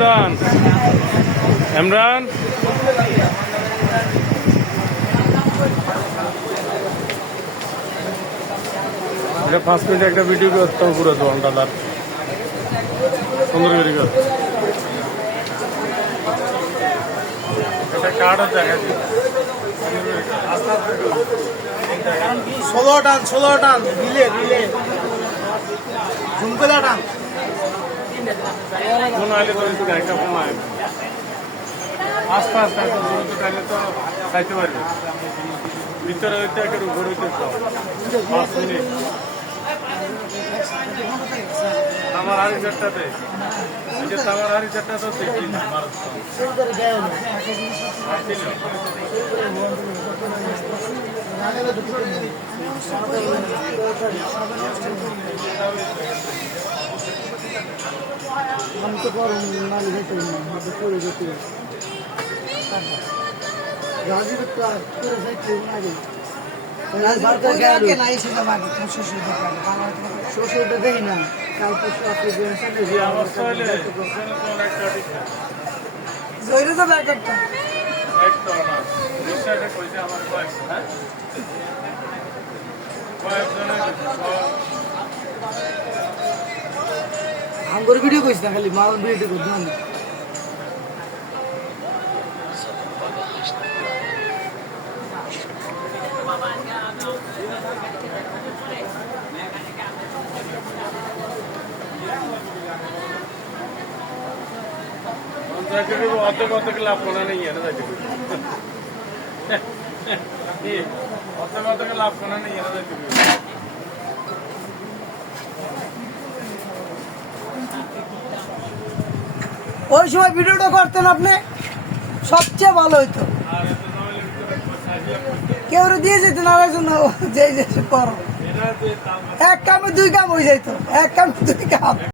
ইমরান ইমরান এটা 5 মিনিট একটা ভিডিও করতে হবে পুরো ঘন্টা তার সুন্দর করে কর এটা কার্ডও দেখা যায় আস্তে আস্তে 16 টান দিলে ঝুমকোদা টান ফোন আইলে তো একটু গাড়িটা ফোন আয় আস্তে আস্তে এত দূরত্ব টাইলে তো খাইতে পারবে ভিতরে হইতে একটা উপর হইতে 5 মিনিট আমার আড়ি চারটাতে এই যে আমার আড়ি চারটা তো দেখি না हम तो कर माल है तो पूरे देते राजी का पूरे से ट्रेन आ गई राजी बात के नहीं से बात सोशल दे ना কাল পরশু আপনি বেনছেন যে অবস্থা হলে একটা ঠিক না জয়রে তো ব্যাক একটা না রিক্সাটা কইছে আমার কয়েক হ্যাঁ আমগর ভিডিও কইছ না খালি মাল ভিডিও করছ না অর্ধেক লাভ করা নেই অর্ধেক লাভ করা নেই ওই সময় ভিডিওটা করতেন আপনি সবচেয়ে ভালো হইতো কেউ দিয়ে যেতেন আর একজন যে করো এক কামে দুই কাম হয়ে যাইতো এক কামে দুই কাম